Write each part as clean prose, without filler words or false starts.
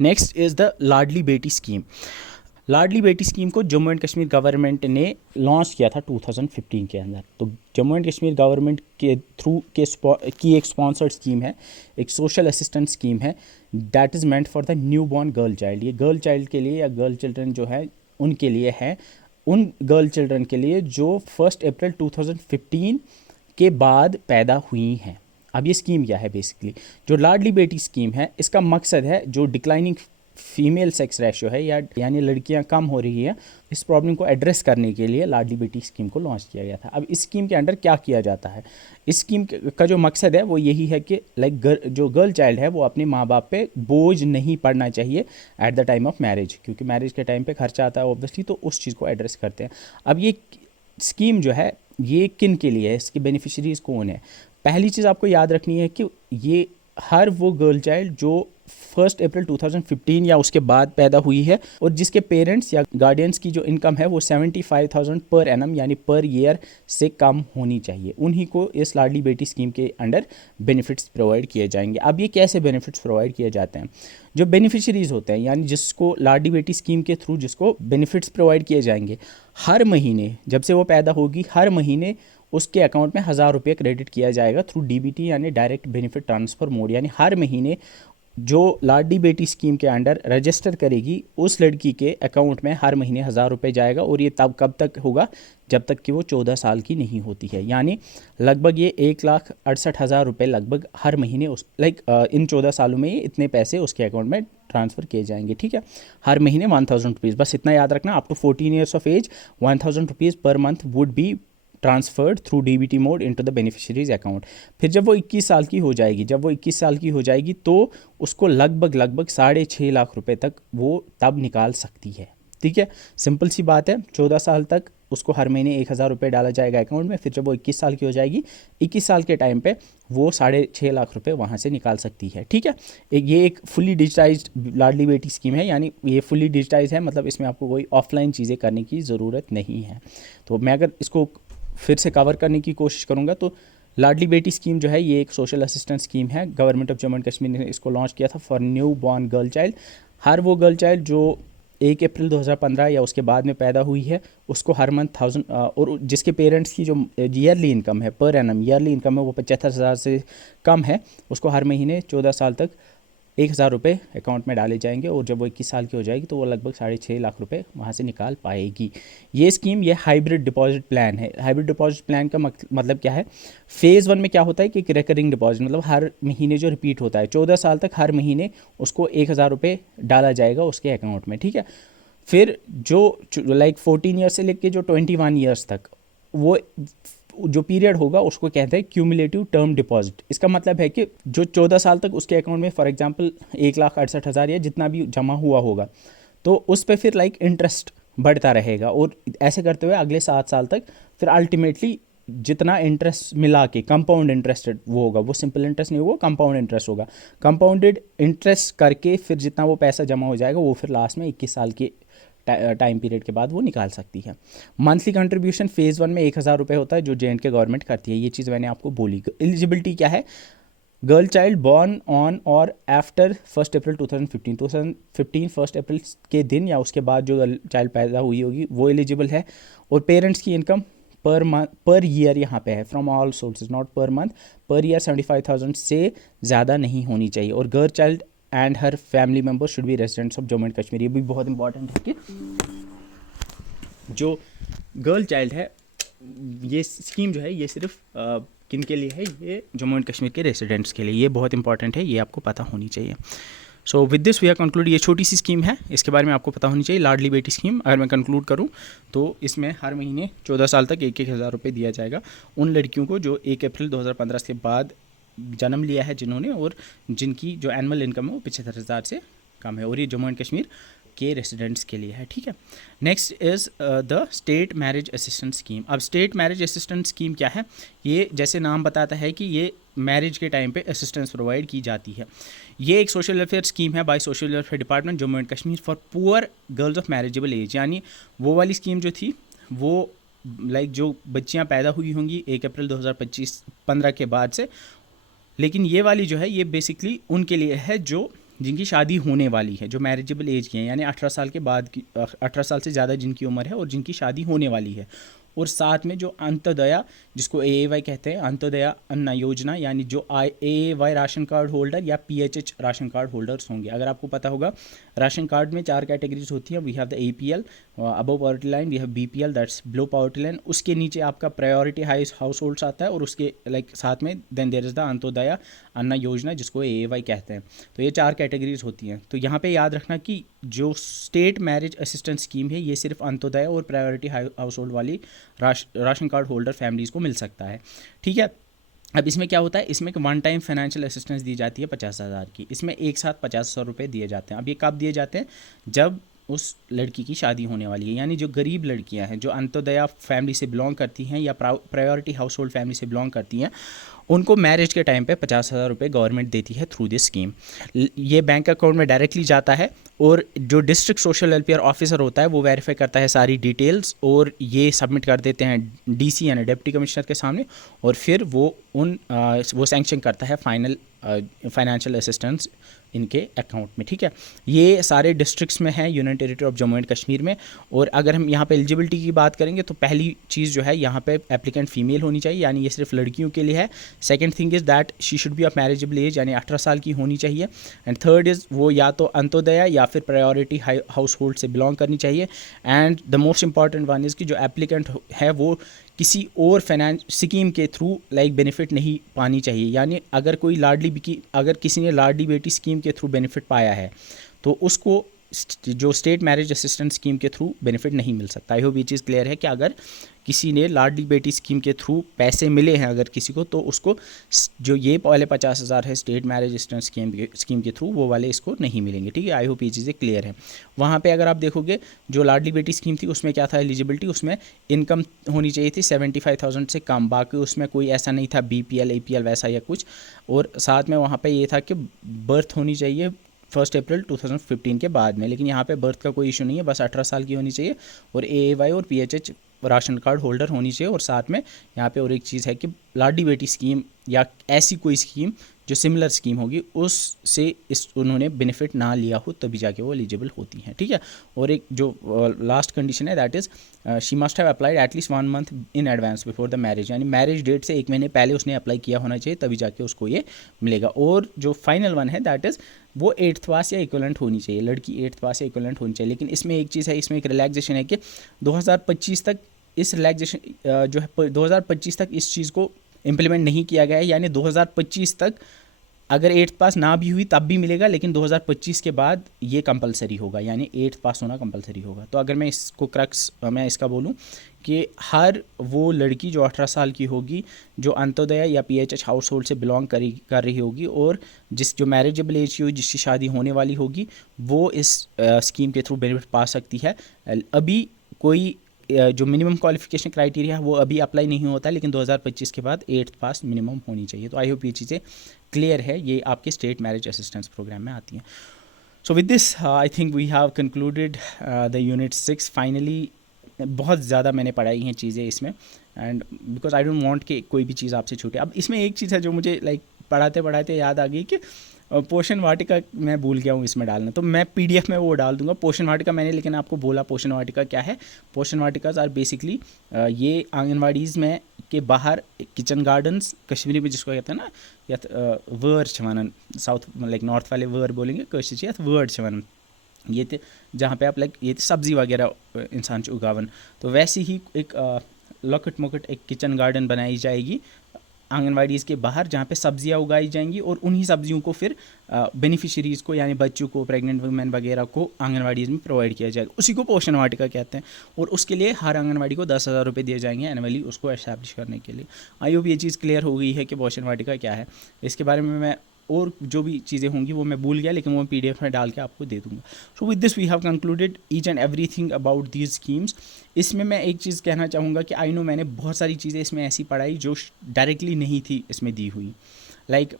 Next is the Ladli Beti scheme. Ladli Beti scheme को Jammu and Kashmir government ने launch किया था 2015 के अंदर। तो जम्मू एंड कश्मीर गवर्नमेंट के थ्रू की एक स्पॉन्सर्ड स्कीम है, एक सोशल असिस्टेंस स्कीम है, that is meant for the new born girl child. ये गर्ल चाइल्ड के लिए या गर्ल चिल्ड्रन जो है उनके लिए है, उन गर्ल चिल्ड्रन के लिए जो 1 अप्रैल 2015 के बाद पैदा हुई हैं। अब ये स्कीम क्या है बेसिकली, जो लाडली बेटी स्कीम है इसका मकसद है जो डिक्लाइनिंग फीमेल सेक्स रेशियो है यानी लड़कियां कम हो रही है, इस प्रॉब्लम को एड्रेस करने के लिए लाडली बेटी स्कीम को लॉन्च किया गया था। अब इस स्कीम के अंडर क्या किया जाता है, इस स्कीम का जो मकसद है वो यही है कि जो गर्ल चाइल्ड है वो अपने माँ बाप पे बोझ नहीं पड़ना चाहिए at the time of marriage, क्योंकि मैरिज के टाइम पे खर्चा आता है ऑब्वियसली, तो उस चीज़ को एड्रेस करते हैं। अब ये स्कीम जो है ये किन के लिए है, इसके बेनिफिशरीज कौन है। पहली चीज़ आपको याद रखनी है कि ये हर वो गर्ल चाइल्ड जो 1 अप्रैल 2015 या उसके बाद पैदा हुई है और जिसके पेरेंट्स या गार्डियंस की जो इनकम है वो 75,000 पर एनम यानी पर ईयर से कम होनी चाहिए, उन्हीं को इस लाडली बेटी स्कीम के अंडर बेनिफिट्स प्रोवाइड किए जाएंगे। अब ये कैसे बेनिफिट्स प्रोवाइड किए जाते हैं, जो बेनिफिशरीज होते हैं यानी जिसको लाडली बेटी स्कीम के थ्रू जिसको बेनिफिट्स प्रोवाइड किए जाएंगे, हर महीने जब से वो पैदा होगी हर महीने उसके अकाउंट में 1,000 रुपये क्रेडिट किया जाएगा थ्रू डीबीटी यानी डायरेक्ट बेनिफिट ट्रांसफ़र मोड। यानी हर महीने जो लाडली बेटी स्कीम के अंडर रजिस्टर करेगी उस लड़की के अकाउंट में हर महीने 1,000 रुपये जाएगा, और ये तब कब तक होगा, जब तक कि वो 14 साल की नहीं होती है। यानी लगभग ये 1,68,000 रुपये लगभग हर महीने इन 14 सालों में ये इतने पैसे उसके अकाउंट में ट्रांसफ़र किए जाएंगे। ठीक है, हर महीने 1,000 रुपीज़, बस इतना याद रखना। Up to 14 years of age 1,000 rupees per month would be transferred through DBT mode into the beneficiaries account. फिर जब वो 21 साल की हो जाएगी तो उसको लगभग 6.5 लाख रुपए तक वो तब निकाल सकती है। ठीक है, सिंपल सी बात है। 14 साल तक उसको हर महीने 1,000 रुपये डाला जाएगा अकाउंट में, फिर जब वो 21 साल की हो जाएगी 21 साल के टाइम पे वो 6.5 लाख रुपए वहाँ से निकाल सकती है। ठीक है, ये एक fully digitised Ladli Beti scheme है, यानी ये फुली डिजिटाइज है, मतलब इसमें आपको कोई ऑफलाइन चीज़ें करने की ज़रूरत नहीं है। तो मैं अगर इसको फिर से कवर करने की कोशिश करूँगा तो लाडली बेटी स्कीम जो है ये एक सोशल असिस्टेंस स्कीम है। Government of Jammu and Kashmir ने इसको लॉन्च किया था for new born girl child. हर वो गर्ल चाइल्ड जो 1 अप्रैल 2015 या उसके बाद में पैदा हुई है उसको हर मंथ 1,000 और जिसके पेरेंट्स की जो ईयरली इनकम है पर एनम ईयरली इनकम है वो 75,000 से कम है, उसको हर महीने 14 साल तक 1,000 रुपये अकाउंट में डाले जाएंगे, और जब वो 21 साल की हो जाएगी तो वो लगभग 6.5 लाख रुपए वहाँ से निकाल पाएगी। ये स्कीम ये हाइब्रिड डिपॉजिट प्लान है। हाइब्रिड डिपॉजिट प्लान का मतलब क्या है, फेज़ 1 में क्या होता है कि एक रिकरिंग डिपॉजिट मतलब हर महीने जो रिपीट होता है 14 साल तक हर महीने उसको 1,000 रुपये डाला जाएगा उसके अकाउंट में। ठीक है, फिर जो 14 ईयर्स से लेकर जो 21 ईयर्स तक वो जो पीरियड होगा उसको कहते हैं क्यूमुलेटिव टर्म डिपॉजिट। इसका मतलब है कि जो 14 साल तक उसके अकाउंट में फॉर एग्जांपल 1,68,000 या जितना भी जमा हुआ होगा तो उस पर फिर इंटरेस्ट बढ़ता रहेगा, और ऐसे करते हुए अगले 7 साल तक फिर अल्टीमेटली जितना इंटरेस्ट मिला के कंपाउंड इंटरेस्ट वो होगा, वो सिंपल इंटरेस्ट नहीं होगा, कंपाउंड इंटरेस्ट होगा। कंपाउंडेड इंटरेस्ट करके फिर जितना वो पैसा जमा हो जाएगा वो फिर लास्ट में 21 साल के टाइम पीरियड के बाद वो निकाल सकती है। मंथली कंट्रीब्यूशन फेज़ 1 में 1,000 रुपये होता है जो जे.एंड.के गवर्नमेंट करती है। ये चीज़ मैंने आपको बोली। एलिजिबिलिटी क्या है, गर्ल चाइल्ड बॉर्न ऑन और आफ्टर 1 अप्रैल 2015 1 अप्रैल के दिन या उसके बाद जो गर्ल चाइल्ड पैदा हुई होगी वो एलिजिबल है, और पेरेंट्स की इनकम पर ईयर यहाँ पे है from all sources not per month, per year 75,000 से ज़्यादा नहीं होनी चाहिए, और girl child and her family member should be residents of Jammu and Kashmir. ये भी बहुत इंपॉर्टेंट है कि जो गर्ल चाइल्ड है ये स्कीम जो है ये सिर्फ किन के लिए है, ये जम्मू एंड कश्मीर के रेसिडेंट्स के लिए। ये बहुत इंपॉर्टेंट है, ये आपको पता होनी चाहिए। So with this we are conclude. ये छोटी सी स्कीम है, इसके बारे में आपको पता होनी चाहिए। लाडली बेटी स्कीम अगर मैं कंक्लूड करूँ तो इसमें हर महीने 14 साल तक 1,000 रुपये दिया जाएगा उन लड़कियों को जो 1 अप्रैल 2015 के बाद जन्म लिया है जिन्होंने, और जिनकी जो एनुअल इनकम है वो 75,000 से कम है, और ये जम्मू एंड कश्मीर के रेसिडेंट्स के लिए है। ठीक है, next is the state marriage assistance scheme. अब स्टेट मैरिज असिस्टेंस स्कीम क्या है, ये जैसे नाम बताता है कि ये मैरिज के टाइम पे असिस्टेंस प्रोवाइड की जाती है। ये एक सोशल वेलफेयर स्कीम है by social welfare department Jammu and Kashmir for poor girls of marriageable age. यानी वो वाली स्कीम जो थी वो जो बच्चियाँ पैदा हुई होंगी 1 अप्रैल 2015 के बाद से, लेकिन ये वाली जो है ये बेसिकली उनके लिए है जो जिनकी शादी होने वाली है, जो मैरिजेबल एज की हैं, यानी 18 साल के बाद की, 18 साल से ज़्यादा जिनकी उम्र है और जिनकी शादी होने वाली है। और साथ में जो अंत्योदया, जिसको AAY कहते हैं, अंत्योदया अन्न योजना, यानी जो AAY राशन कार्ड होल्डर या PHH राशन कार्ड होल्डर्स होंगे। अगर आपको पता होगा, राशन कार्ड में 4 कैटेगरीज होती हैं। We have the APL, above poverty line, we have BPL, that's below poverty line. उसके नीचे आपका प्रायोरिटी हाउस होल्ड्स आता है, और उसके साथ में then there is the Antyodaya Anna Yojana, जिसको AAY कहते हैं। तो ये 4 कैटेगरीज होती हैं। तो यहाँ पे याद रखना कि जो स्टेट मैरिज असिस्टेंस स्कीम है, ये सिर्फ अंत्योदय और प्रायोरिटी हाउस होल्ड वाली राशन कार्ड होल्डर फैमिलीज़ को मिल सकता है। ठीक है। अब इसमें क्या होता है, इसमें एक वन टाइम फाइनेंशियल असिस्टेंस दी जाती है 50,000 की। इसमें एक साथ 50,000 रुपये दिए जाते हैं। अब ये कब दिए जाते हैं, जब उस लड़की की शादी होने वाली है। यानी जो गरीब लड़कियां हैं, जो अंत्योदया फैमिली से बिलोंग करती हैं या प्रायोरिटी हाउस होल्ड फैमिली से बिलोंग करती हैं, उनको मैरिज के टाइम पे 50,000 रुपये गवर्नमेंट देती है थ्रू दिस स्कीम। ये बैंक अकाउंट में डायरेक्टली जाता है, और जो डिस्ट्रिक्ट सोशल वेलफेयर ऑफिसर होता है वो वेरीफाई करता है सारी डिटेल्स, और ये सबमिट कर देते हैं DC यानी डिप्टी कमिश्नर के सामने, और फिर वो वो सैंक्शन करता है फाइनल फाइनेंशियल असिस्टेंस इनके अकाउंट में। ठीक है। ये सारे डिस्ट्रिक्ट्स में है union territory of Jammu and Kashmir में। और अगर हम यहाँ पे एलिजिबिलिटी की बात करेंगे, तो पहली चीज़ जो है, यहाँ पे एप्लीकेंट फीमेल होनी चाहिए, यानी ये सिर्फ लड़कियों के लिए है। Second thing is that she should be of marriageable age, यानी 18 साल की होनी चाहिए। एंड थर्ड इज़ वो या तो अंत्योदया या फिर प्रायोरिटी हाउस होल्ड से बिलोंग करनी चाहिए। And the most important one is कि जो एप्लीकेंट है वो किसी और फाइनेंस स्कीम के थ्रू बेनिफिट नहीं पानी चाहिए। यानी अगर कोई अगर किसी ने लाडली बेटी स्कीम के थ्रू बेनिफिट पाया है, तो उसको जो स्टेट मैरिज असिस्टेंस स्कीम के थ्रू बेनिफिट नहीं मिल सकता। आई होप ये चीज़ क्लियर है कि अगर किसी ने लाडली बेटी स्कीम के थ्रू पैसे मिले हैं अगर किसी को, तो उसको जो ये वाले 50,000 है स्टेट मैरिज असिस्टेंस स्कीम के थ्रू, वो वाले इसको नहीं मिलेंगे। ठीक है। आई होप ये चीज़ें क्लियर हैं। वहाँ पे अगर आप देखोगे, जो लाडली बेटी स्कीम थी उसमें क्या था एलिजिबिलिटी, उसमें इनकम होनी चाहिए थी 75,000 से कम। बाकी उसमें कोई ऐसा नहीं था BPL APL वैसा या कुछ। और साथ में वहाँ पर ये था कि बर्थ होनी चाहिए 1 अप्रैल 2015 के बाद में। लेकिन यहाँ पे बर्थ का कोई इशू नहीं है, बस 18 साल की होनी चाहिए, और AAY और PHH राशन कार्ड होल्डर होनी चाहिए। और साथ में यहाँ पे और एक चीज़ है कि लाडली बेटी स्कीम या ऐसी कोई स्कीम जो सिमिलर स्कीम होगी, उससे उन्होंने बेनिफिट ना लिया हो, तभी जाके वो एलिजिबल होती हैं। ठीक है। और एक जो लास्ट कंडीशन है, that is she must have applied at least 1 month in advance before the marriage, यानी मैरिज डेट से 1 महीने पहले उसने अप्लाई किया होना चाहिए, तभी जाके उसको ये मिलेगा। और जो फाइनल वन है, दैट इज़ वो 8th पास या इक्विवेलेंट होनी चाहिए, लड़की 8th पास या इक्विवेलेंट होनी चाहिए। लेकिन इसमें एक चीज़ है, इसमें एक रिलैक्सेशन है कि 2025 तक इस रिलैक्सेशन जो है 2025 तक इस चीज़ को इम्प्लीमेंट नहीं किया गया है। यानी 2025 तक अगर 8th पास ना भी हुई तब भी मिलेगा, लेकिन 2025 के बाद ये कंपलसरी होगा, यानी 8th पास होना कंपलसरी होगा। तो अगर मैं इसको मैं इसका बोलूँ कि हर वो लड़की जो 18 साल की होगी, जो अंत्योदय या PHH हाउस होल्ड से बिलोंग कर रही होगी, और जो मैरिजेबल एज की होगी, जिसकी शादी होने वाली होगी, वो इस स्कीम के थ्रू बेनिफिट पा सकती है। अभी कोई जो मिनिमम क्वालिफिकेशन क्राइटेरिया है वो अभी अप्लाई नहीं होता, लेकिन 2025 के बाद 8th पास मिनिमम होनी चाहिए। तो आई होप ये चीज़ें क्लियर है, ये आपके स्टेट मैरिज असिस्टेंस प्रोग्राम में आती हैं। So with this I think we have concluded the unit 6 finally. बहुत ज़्यादा मैंने पढ़ाई हैं चीज़ें इसमें, and because I don't want कि कोई भी चीज़ आपसे छूटे। अब इसमें एक चीज़ है जो मुझे पढ़ाते पढ़ाते याद आ गई कि पोषण वाटिका मैं भूल गया हूँ इसमें डालना, तो मैं PDF में वो डाल दूंगा पोषण वाटिका। मैंने लेकिन आपको बोला पोषण वाटिका क्या है। पोषण वाटिकाज आर बेसिकली ये आंगनवाड़ीज़ में के बाहर किचन गार्डन्स, कश्मीरी में जिसको कहते हैं ना, या वर्ड वन साउथ नॉर्थ वाले वर्ड बोलेंगे, कश्मीर या वर्ड वन, ये थे जहाँ पे आप ये सब्ज़ी वगैरह इंसान उगावन। तो वैसे ही एक लॉकेट मोकेट एक किचन गार्डन बनाई जाएगी आंगनवाड़ीज़ के बाहर, जहाँ पे सब्जियाँ उगाई जाएंगी, और उन्हीं सब्जियों को फिर बेनिफिशरीज़ को, यानी बच्चों को, प्रेग्नेंट वुमेन वगैरह को आंगनवाड़ीज़ में प्रोवाइड किया जाएगा। उसी को पोषण वाटिका कहते हैं। और उसके लिए हर आंगनवाड़ी को 10,000 रुपये दिए जाएंगे एनुअली, उसको एस्टैब्लिश करने के लिए। आई होप ये चीज़ क्लियर हो गई है कि पोषण वाटिका क्या है। इसके बारे में मैं और जो भी चीज़ें होंगी वो मैं भूल गया, लेकिन वो PDF में डाल के आपको दे दूंगा। So with this we have concluded each and everything about these schemes. इसमें मैं एक चीज़ कहना चाहूँगा कि आई नो मैंने बहुत सारी चीज़ें इसमें ऐसी पढ़ाई जो डायरेक्टली नहीं थी इसमें दी हुई।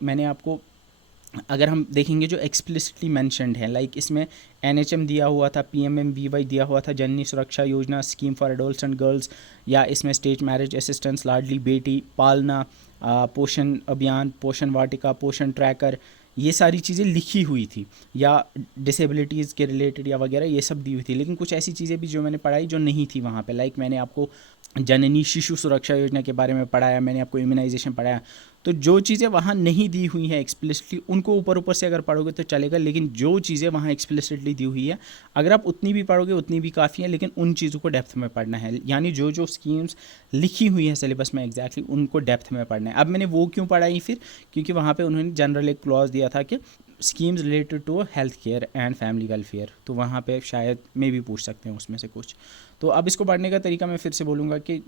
मैंने आपको, अगर हम देखेंगे जो एक्सप्लिसिटली मैंशनड है, इसमें NHM दिया हुआ था, PMMVY दिया हुआ था, जननी सुरक्षा योजना, स्कीम फॉर एडोल्ट्स गर्ल्स, या इसमें state marriage assistance, Ladli Beti, पालना, पोषण अभियान, पोषण वाटिका, पोषण ट्रैकर, ये सारी चीज़ें लिखी हुई थी, या डिसेबिलिटीज़ के रिलेटेड या वगैरह ये सब दी हुई थी। लेकिन कुछ ऐसी चीज़ें भी जो मैंने पढ़ाई जो नहीं थी वहाँ पे, लाइक मैंने आपको जननी शिशु सुरक्षा योजना के बारे में पढ़ाया, मैंने आपको इम्यूनाइजेशन पढ़ाया। तो जो चीज़ें वहाँ नहीं दी हुई हैं एक्सप्लिसिटली, उनको ऊपर ऊपर से अगर पढ़ोगे तो चलेगा, लेकिन जो चीज़ें वहाँ एक्सप्लिसिटली दी हुई है अगर आप उतनी भी पढ़ोगे उतनी भी काफ़ी है, लेकिन उन चीज़ों को डेप्थ में पढ़ना है। यानी जो जो स्कीम्स लिखी हुई है सिलेबस में एग्जैक्टली उनको डेप्थ में पढ़ना है। अब मैंने वो क्यों पढ़ाई फिर, क्योंकि वहाँ पे उन्होंने जनरल एक क्लॉज दिया था कि schemes related to health care and family welfare, तो वहाँ पे शायद में भी पूछ सकते हैं उसमें से कुछ। तो अब इसको पढ़ने का तरीका मैं फिर से बोलूँगा कि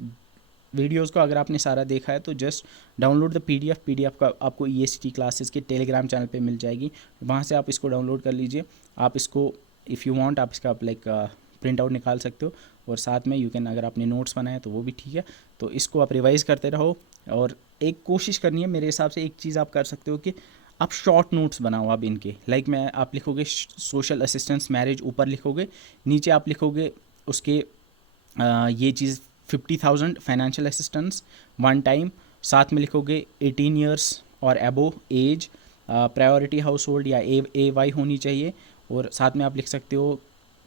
वीडियोज़ को अगर आपने सारा देखा है तो जस्ट डाउनलोड द पीडीएफ का आपको ईएसटी क्लासेस के टेलीग्राम चैनल पे मिल जाएगी, वहाँ से आप इसको डाउनलोड कर लीजिए। आप इसको इफ़ यू वांट आप इसका लाइक प्रिंट आउट निकाल सकते हो, और साथ में यू कैन, अगर आपने नोट्स बनाए तो वो भी ठीक है। तो इसको आप रिवाइज़ करते रहो, और एक कोशिश करनी है मेरे हिसाब से, एक चीज़ आप कर सकते हो कि आप शॉर्ट नोट्स बनाओ। आप इनके लाइक मैं आप लिखोगे सोशल असिस्टेंस मैरिज ऊपर लिखोगे, नीचे आप लिखोगे उसके ये चीज़ 50,000 फाइनेंशियल असिस्टेंस वन टाइम, साथ में लिखोगे 18 ईयर्स और अबो एज, प्रायोरिटी हाउस होल्ड या ए वाई होनी चाहिए, और साथ में आप लिख सकते हो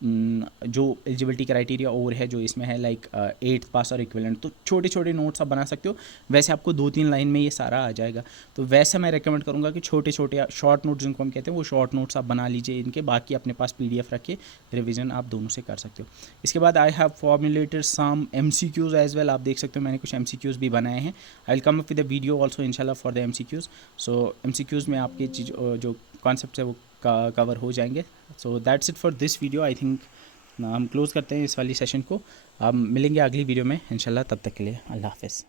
जो एलिजिबिलिटी क्राइटेरिया और है जो इसमें है लाइक 8th पास और इक्विवेलेंट। तो छोटे छोटे नोट्स आप बना सकते हो, वैसे आपको 2-3 लाइन में ये सारा आ जाएगा। तो वैसे मैं रेकमेंड करूँगा कि छोटे छोटे शॉर्ट नोट्स जिनको हम कहते हैं वो शॉर्ट नोट्स आप बना लीजिए इनके, बाकी अपने पास पीडीएफ रख के रिविजन आप दोनों से कर सकते हो। इसके बाद I have formulated some MCQs as well, आप देख सकते हो मैंने कुछ एमसीक्यूज भी बनाए हैं। I will come up with the video also इंशाल्लाह for the MCQs. So MCQs में आपके चीज़ जो कॉन्सेप्ट है वो कवर हो जाएंगे। So that's it for this video. I think हम क्लोज़ करते हैं इस वाली सेशन को। हम मिलेंगे अगली वीडियो में इंशाल्लाह, तब तक के लिए अल्लाह हाफ़िज़।